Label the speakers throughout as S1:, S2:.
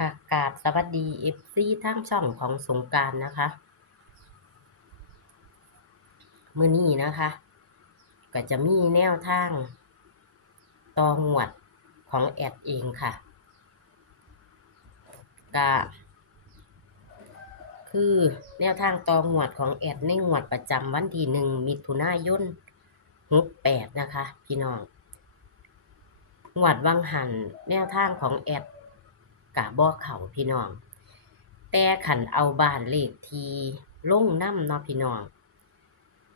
S1: ค่ะกราบสวัสดีเอฟซีทั้งช่องของสงการนะคะมื้อนี้นะคะ ก็จะมีแนวทางต่อหวดของแอดเองค่ะก็คือแนวทางต่อหวดของแอดในหวดประจำวันที่หนึ่งมิถุนายนหกแปดนะคะ พี่น้องหวดวังหันแนวทางของแอด กะบ่เขาพี่น้อง แต่ขันเอาบ้านเลขที่ลงน้ำเนาะพี่น้อง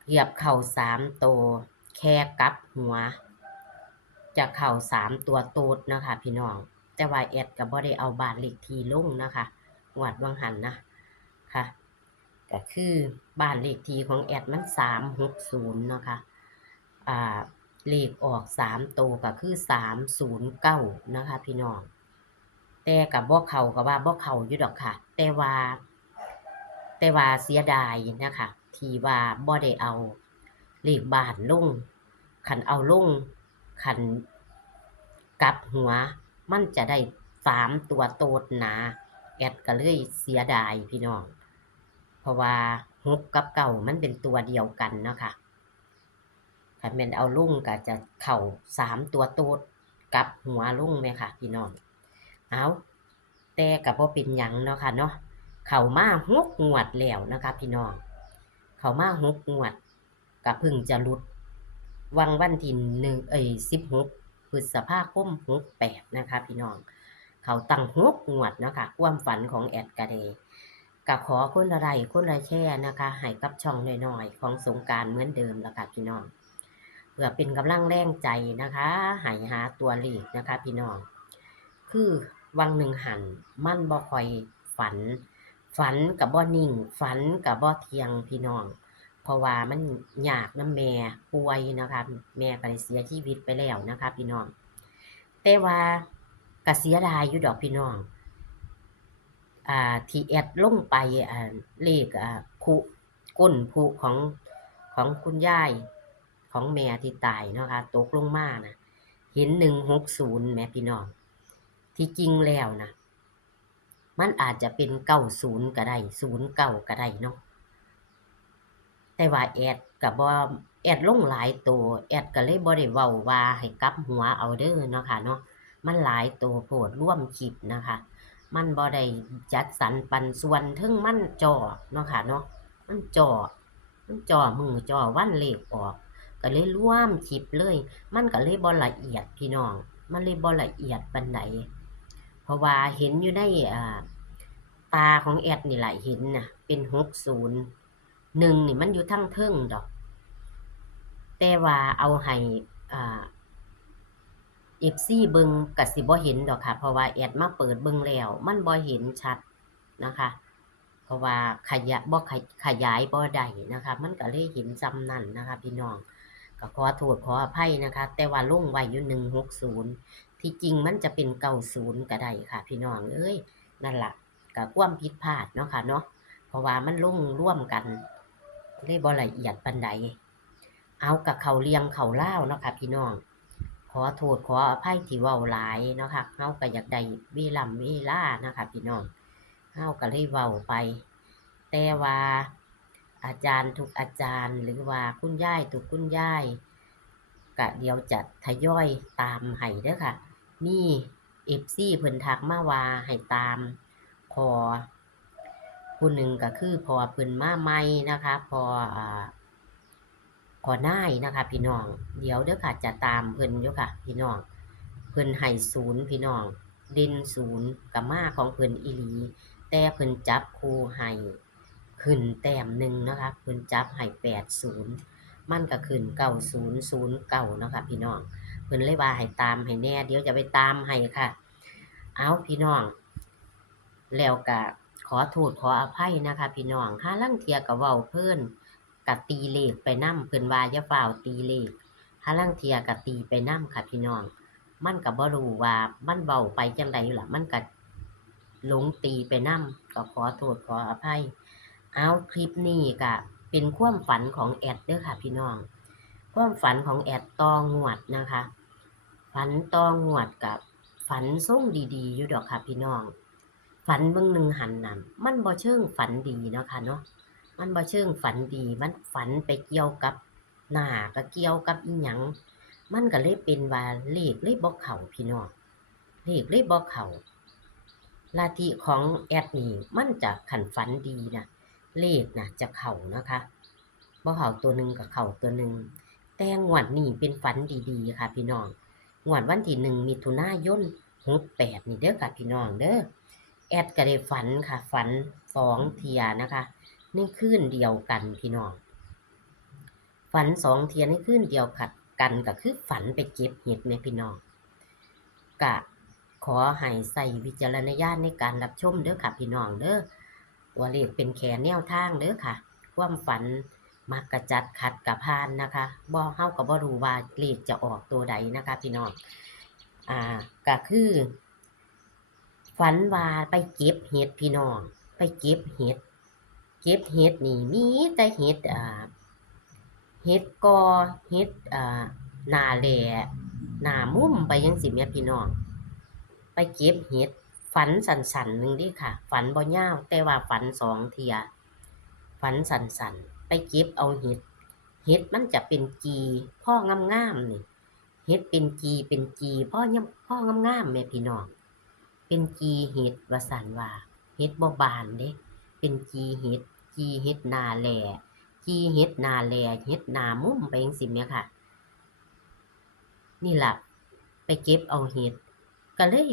S1: เหยียบเข่าสามโตวแค่กับหัว จะเข่าสามตัวโตดนะคะพี่น้อง แต่ว่าแอดก็บ่ได้เอาบ้านเลขที่ลงนะคะหวัดวังหันนะค่ะก็คือบ้านเลขที่ของแอดมันสามหกศูนย์เนาะคะอ่าเลขออกสามโตวก็คือสามศูนย์เก้านะคะพี่น้อง แต่กับบ่เขากับว่าบ่เขาอยู่ดอกค่ะ แต่ว่า แต่ว่าเสียดายนะคะที่ว่าบ่ได้เอาเลขบ้านลงคันเอาลงคันกับหัว มันจะได้สามตัวโตดหนาแอดก็เลยเสียดายพี่น้อง เพราะว่าหกกับเก่ามันเป็นตัวเดียวกันเนาะค่ะถ้าแม่นเอาลุ่งก็จะเข่าสามตัวโตดกับหัวลุ่งไหมค่ะ พี่น้อง เอาแต่กับว่าเป็นหยังเนาะค่ะเนาะเขามาหกงวดแล้วนะคะพี่น้องเขามาหกงวดกับพึ่งจะหลุด วังวันที่หนึ่งเอ้ยสิบหกพฤษภาคมหกแปดนะคะพี่น้อง เขาตั้งหกงวดเนาะคะความฝันของแอดกาเดกับขอคนละไรคนละแช่นะคะให้กับช่องหน้อยๆ ของสงการเหมือนเดิมล้วค่ะพี่น้องเพื่อเป็นกำลังแรงใจนะคะให้หาตัวเลขนะคะพี่น้อง คือ วังหนึ่งหัน มั่นบ่คอยฝัน ฝันกับบ่นิ่ง ฝันกับบ่เทียงพี่น้อง เพราะว่ามันอยากน้ำแม่ป่วยนะคะแม่ก็ได้เสียชีวิตไปแล้วนะคะพี่น้อง แต่ว่าก็เสียดายอยู่ดอกพี่น้อง อ่าที่แอดลงไปอ่าเลขอ่าคุก้นผูของของคุณยายของแม่ที่ตายเนาะค่ะตกลงมานะเห็นหนึ่งหกศูนย์แม่พี่น้อง ที่จริงแล้วนะมันอาจจะเป็นเก้าศูนย์ก็ได้ศูนย์เก้าก็ได้เนาะแต่ว่าแอดกับว่าแอดลงหลายตัวแอดก็เลยบ่ได้เว้าว่าให้กลับหัวเอาเด้อเนาะค่ะเนาะมันหลายตัวโพดร่วมคลิปนะคะ มันบ่ได้จัดสรรปันส่วนถึงมันจอเนาะค่ะเนาะมันจอมันจอมือจอวันเลขออก ก็เลยร่วมคลิปเลย มันก็เลยบ่ละเอียดพี่น้อง มันเลยบ่ละเอียดปานใด เพราะว่าเห็นอยู่ในอ่าตาของแอดนี่แหละเห็นน่ะเป็นหกศูนย์หนึ่งนี่มันอยู่ทั้งเทิงดอก แต่ว่าเอาให้อ่าเอฟซีเบิงก็สิบ่เห็นดอกค่ะ เพราะว่าแอดมาเปิดเบิงแล้ว มันบ่เห็นชัดนะคะ เพราะว่าขยะบ่ขยขยายบ่ได้นะคะ มันก็เลยเห็นจำนั่นนะคะ พี่น้องก็ขอโทษขออภัยนะคะ แต่ว่าลงไว้อยู่หนึ่งหกศูนย์ ที่จริงมันจะเป็นเก้าศูนย์ก็ได้ค่ะ พี่น้องเอ้ยนั่นล่ะก็ความผิดพลาดเนาะค่ะเนาะเพราะว่ามันลงร่วมกันเลยบละเอียดปานใด เอากับเขาเลียงเขาเล่าเนาะค่ะพี่น้อง ขอโทษขออภัยที่เว้าหลายเนาะค่ะเฮาก็อยากได้เวลาเวลานะคะพี่น้องเฮาก็เลยเว้าไป แต่ว่าอาจารย์ทุกอาจารย์ หรือว่าคุณย่ายทุกคุณย่ายก็เดี๋ยวจะทยอยตามให้เด้อค่ะ มีเอฟซีเพิ่นทักมาว่าให้ตามพอผู้หนึ่งก็คือพอเพิ่นมาใหม่นะคะพออ่าขอน่ายนะคะ พี่น้อง เดี๋ยวเด้อค่ะจะตามเพิ่นอยู่ค่ะ พี่น้อง เพิ่นให้ศูนย์พี่น้องเด่นศูนย์กับมาของเพิ่นอีหลี แต่เพิ่นจับคูให้ขึ้นแต้มหนึ่งนะคะเพิ่นจับให้แปดศูนย์มันก็ขึ้นเก้าศูนย์ศูนย์เก้านะคะพี่น้อง เพิ่นเลยว่าให้ตามให้แน่ เดี๋ยวจะไปตามให้ค่ะ เอาพี่น้อง แล้วก็ขอโทษขออภัยนะคะ พี่น้องห้าลังเทียกับเว้าเพิ่นกะตีเลขไปนํเพิ่นว่าอย่าฝ้าวตีเลขหาลังเทียกะตีไปนํค่ะ พี่น้อง มันก็บ่รู้ว่ามันเว้าไปจังไดล่ะ มันก็หลงตีไปนํก็ขอโทษขออภัย เอาคลิปนี้ก็เป็นความฝันของแอดเด้อค่ะ พี่น้อง ความฝันของแอดตองวดนะคะ ฝันตองหวดกับฝันส่งดีๆอยู่ดอกค่ะพี่น้อง ฝันเบิ่งหนึ่งหันน่ะมันบ่เชิงฝันดีเนาะค่ะเนาะมันบ่เชิงฝันดีมันฝันไปเกี่ยวกับหน้าก็เกี่ยวกับอีหยังมันก็เลยเป็นว่าเลขเลยบ่เข้าพี่น้องเลขเลยบ่เข้าลัทธิของแอดนี่มันจะคันฝันดีนะเลขน่ะจะเข้านะคะบ่เข้าตัวหนึ่งก็เข้าตัวหนึ่งแต่งวดนี้เป็นฝันดีๆค่ะพี่น้อง งวดวันที่หนึ่งมิถุนายน68นี่เด้อค่ะพี่น้องเด้อแอดก็ได้ฝันค่ะ ฝันสองเทียนะคะในคืนเดียวกันพี่น้องฝันสองเทียในคืนเดียวขัดกันก็คือฝันไปเก็บเห็ดในพี่น้องกะขอให้ใส่วิจารณญาณในการรับชมเด้อค่ะพี่น้องเด้อว่าเลขเป็นแค่แนวทางเด้อค่ะ ความฝัน มักกระจัดขัดกับพานนะคะบ่เฮาก็บ่รู้ว่าเลขจะออกตัวใดนะคะ พี่น้องอ่าก็คือฝันว่าไปเก็บเห็ดพี่น้อง ไปเก็บเห็ด เก็บเห็ดนี่มีแต่เห็ดอ่าเห็ดกอเห็ดอ่าหนาแหล่หนามุ่มไปยังสิแม่พี่น้อง ไปเก็บเห็ดฝันสันๆหนึ่งดิค่ะ ฝันบ่ยาวแต่ว่าฝันสองเทียฝันสันๆ ไปเก็บเอาเห็ด เห็ดมันจะเป็นจีพ่องามๆนี่ เห็ดเป็นจีเป็นจีพ่อยพ่องามๆแม่พี่น้อง เป็นจีเห็ดว่าสันว่าเห็ดบ่บานเด้เป็นจีเห็ดจีเห็ดนาแหล่จีเห็ดนาแหล่เห็ดนามุ่มไปจังซี่แม่ค่ะ นี่ล่ะไปเก็บเอาเห็ด ก็เลย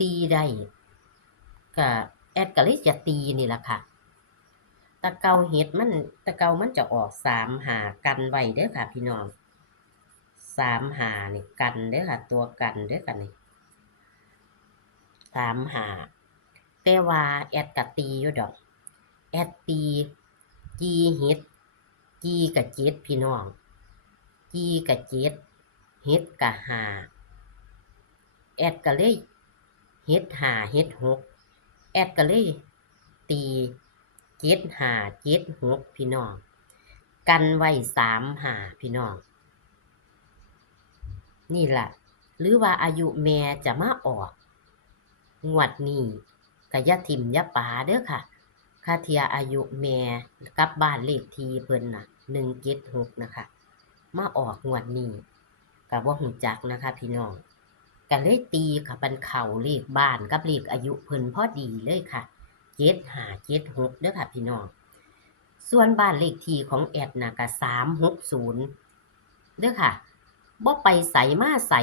S1: ตีได้ก็แอดก็เลยจะตีนี่แหละค่ะ ตะเกาเห็ดมันตะเกามันจะออกสามหากันไว้เด้อค่ะ พี่น้องสามหานี่กันเด้อค่ะ ตัวกันเด้อกันนี่สามหาแต่ว่าแอดกะตีอยู่ดอก แอดตีจีเฮ็ดจีกะเจ็ดพี่น้องจีกะเจ็ดเฮ็ดกะหาแอดก็เลยเฮ็ดหาเฮ็ดหกแอดก็เลยตี เจ็ดหาเจ็ดหกพี่น้อง กันไว้สามหาพี่น้อง นี่แหละหรือว่าอายุแม่จะมาออก งวดนี้ก็อย่าทิ่มย่าปาเด้อค่ะค่าเทียอายุแม่กับบ้านเลขทีเพิ่นน่ะ176นะคะ มาออกงวดนี้ก็บ่ฮู้จักนะคะ พี่น้องก็เลยตีค่ะเป็นเข้าเลขบ้านกับเลขอายุเพิ่นพอดีเลยค่ะ 7576เด้อค่ะพี่น้อง ส่วนบ้านเลขที่ของแอดน่ะก็360เด้อค่ะบ่ไปไสมาไส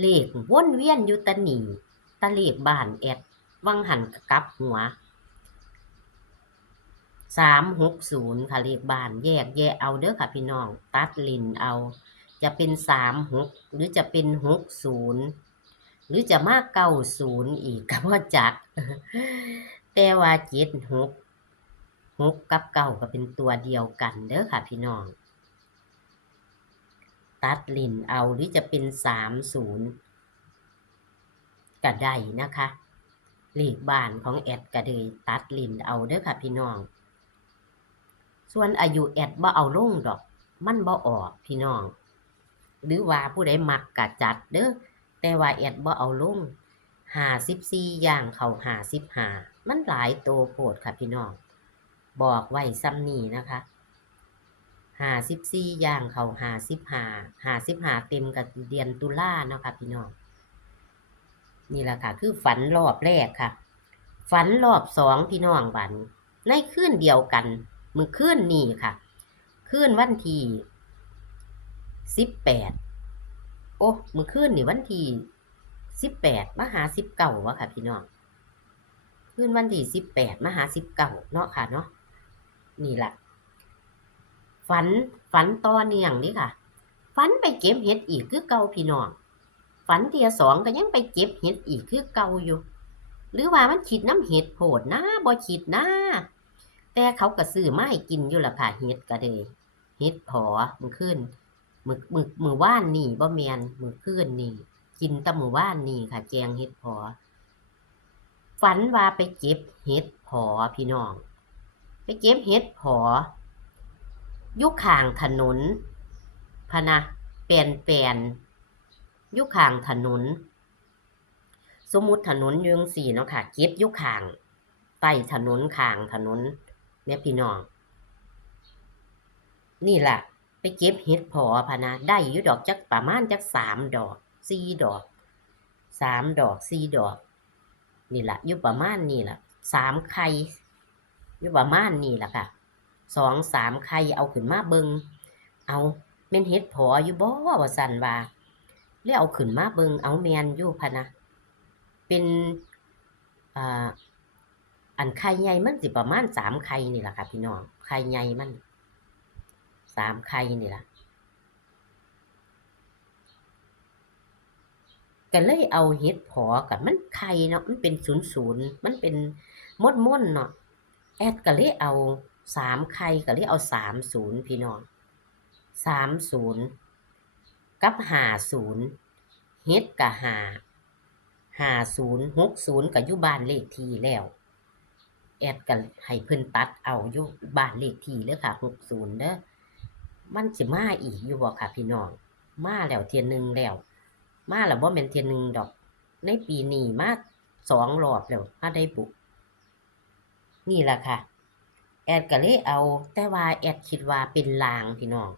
S1: เลขวนเวียนอยู่ตะนี่ตะเลขบ้านแอดวังหันกลับหัวสามหกศูนย์ค่ะเลขบ้านแยกแยะเอาเด้อค่ะพี่น้อง ตัดลินเอา จะเป็นสามหกหรือจะเป็นหกศูนย์ หรือจะมาเก้าศูนย์อีกก็บ่จัก แต่ว่าเจ็ดหกหกกับเก้าก็เป็นตัวเดียวกันเด้อค่ะพี่น้อง ตัดลินเอาหรือจะเป็นสามศูนย์ก็ได้นะคะเลขบ้านของแอดก็เลยตัดลินเอาเด้อค่ะพี่น้อง ส่วนอายุแอดบ่เอาลงดอก มันบ่ออกพี่น้อง หรือว่าผู้ใดมักก็จัดเด้อ แต่ว่าแอดบ่เอาลง54อย่างเข้า55มันหลายโตโพดค่ะพี่น้อง บอกไว้ซ้ำนี้นะคะ54อย่างเข้า55 55เต็มกับเดือนตุลาเนาะค่ะพี่น้อง นี่แหละค่ะ คือฝันรอบแรกค่ะ ฝันรอบสองพี่น้องบันในคืนเดียวกันมือคืนนี่ค่ะคืนวันที่สิบแปด อ้มือคืนนี่วันที่สิบแปดมหาสิบเก้าวะค่ะ พี่น้องคืนวันที่สิบแปดมหาสิบเก้าเนาะค่ะเนาะนี่แหละฝันฝันต่อเนื่องนี่ค่ะฝันไปเก็บเห็ดอีกคือเก่าพี่น้องฝันเทียสองก็ยังไปเก็บเห็ดอีกคือเก่าอยู่ หรือว่ามันคิดน้ำเห็ดโผดนะบ่คิดนะแต่เขาก็ซื้อมาให้กินอยู่ละค่ะเห็ดก็เลยเห็ดพอมือขึ้น มือมือมือว่านนี่บ่แมนมือขึ้นนี่ กินตะมือว่านนี่ค่ะ แกงเห็ดพอฝันว่าไปเก็บเห็ดพอพี่น้อง ไปเก็บเห็ดพอยุคข้างถนนพนะแปลนแปลนอยู่ข้างถนน สมมุติถนนยังซี่เนาะค่ะ เก็บยู่ข้างใต้ถนนข้างถนนแม่พี่น้อง นี่แหละ ไปเก็บเห็ดพอพะนะได้อยู่ดอกจักประมาณจักสามดอกสี่ดอกสามดอกสี่ดอก นี่ละอยู่ประมาณนี่ละสามไข่อยู่ประมาณนี่ละค่ะสองสามไข่เอาขึ้นมาเบิงเอาแม่นเฮ็ดพออยู่บ่ว่าสันว่าแล้วเอาขึ้นมาเบิงเอาแมนอยู่พะนะเป็นอ่าอันไข่ใหญ่มันสิประมาณสามไข่นี่ละค่ะพี่น้องไข่ใหญ่มัน สามไข่นี่ล่ะก็เลยเอาเห็ดเพอกับมันไข่เนาะมันเป็นศูนย์ศูนย์มันเป็นมดม่นเนาะแอดก็เลยเอาสามไข่ก็เลยเอาสามศูนย์พี่น้องสามศูนย์กับหาศูนย์เฮ็ดกับหาหาศูนย์หกศูนย์กับยู่บ้านเลขทีแล้ว แอดก็ให้เพิ่นตัดเอายู่บ้านเลขทีเด้อค่ะหกศูนย์เด้อ มันสิมาอีกอยู่บ่ค่ะพี่น้อง มาแล้วเทียนหนึ่งแล้ว มาแล้วบ่แม่นเทียนหนึ่งดอก ในปีนี้มาสองรอบแล้วมาได้บุนี่ล่ะค่ะ แอดก็เลยเอา แต่ว่าแอดคิดว่าเป็นลางพี่น้อง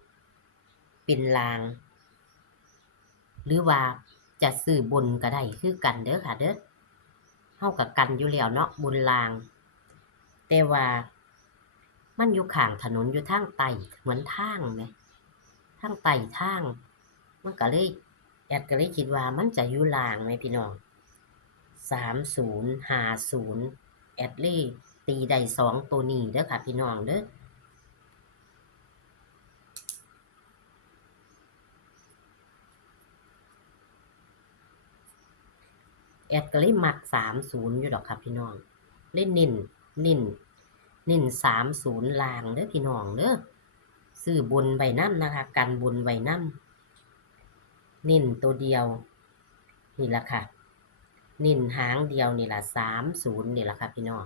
S1: เป็นลาง หรือว่าจะซื้อบนก็ได้คือกันเด้อค่ะ เด้อเฮากับกันอยู่แล้วเนาะบุญลาง แต่ว่า มันอยู่ข้างถนนอยู่ทางไตเหมือนทางไหมทางไต่ทาง มันก็เลยแอดก็เลยคิดว่ามันจะอยู่ลางไหมพี่น้องสามศูนย์ห้าศูนย์แอดเลยตีได้สองตัวนี้เด้อค่ะ พี่น้องเด้อแอดก็เลยมักสามศูนย์อยู่ดอกค่ะพี่น้อง เล่นนินนิน นินสามศูนย์ลางเด้อพี่น้องเด้อซื้อบนใบน้ำนะคะ กันบนใบน้ำนิ่นตัวเดียว นี่แหละค่ะนิ่นหางเดียวนี่แหละสามศูนย์นี่แหละค่ะพี่น้อง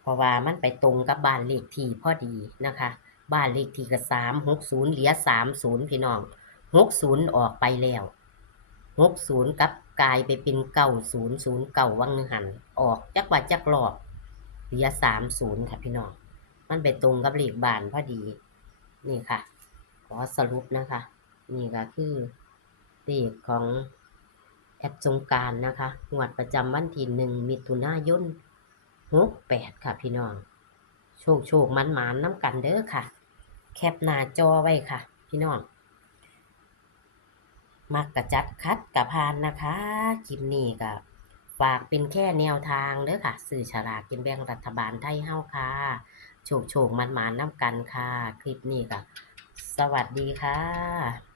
S1: เพราะว่ามันไปตรงกับบ้านเลขที่พอดีนะคะ บ้านเลขที่ก็สามหกศูนย์เหลือสามศูนย์พี่น้องหกศูนย์ออกไปแล้วหกศูนย์กับกลายไปเป็นเก้าศูนย์ศูนย์เก้าวังหันออกจักว่าจักรอบ เหลือสามศูนย์ค่ะพี่น้อง มันไปตรงกับเลขบานพอดี นี่ค่ะ ขอสรุปนะคะ นี่ก็คือเลขของแอปสงการนะคะงวดประจำวันที่หนึ่งมิถุนายนหกแปดค่ะพี่น้อง โชคโชคมันหมานน้ำกันเด้อค่ะ แคปหน้าจอไว้ค่ะ พี่น้อง มักกระจัดคัดกระพานนะคะ คลิปนี้ก็ ฝากเป็นแค่แนวทางเด้อค่ะสื่อฉลากกินแบ่งรัฐบาลไทยเฮาค่ะโฉกโฉกมันหมานน้ำกันค่ะ คลิปนี้ก็สวัสดีค่ะ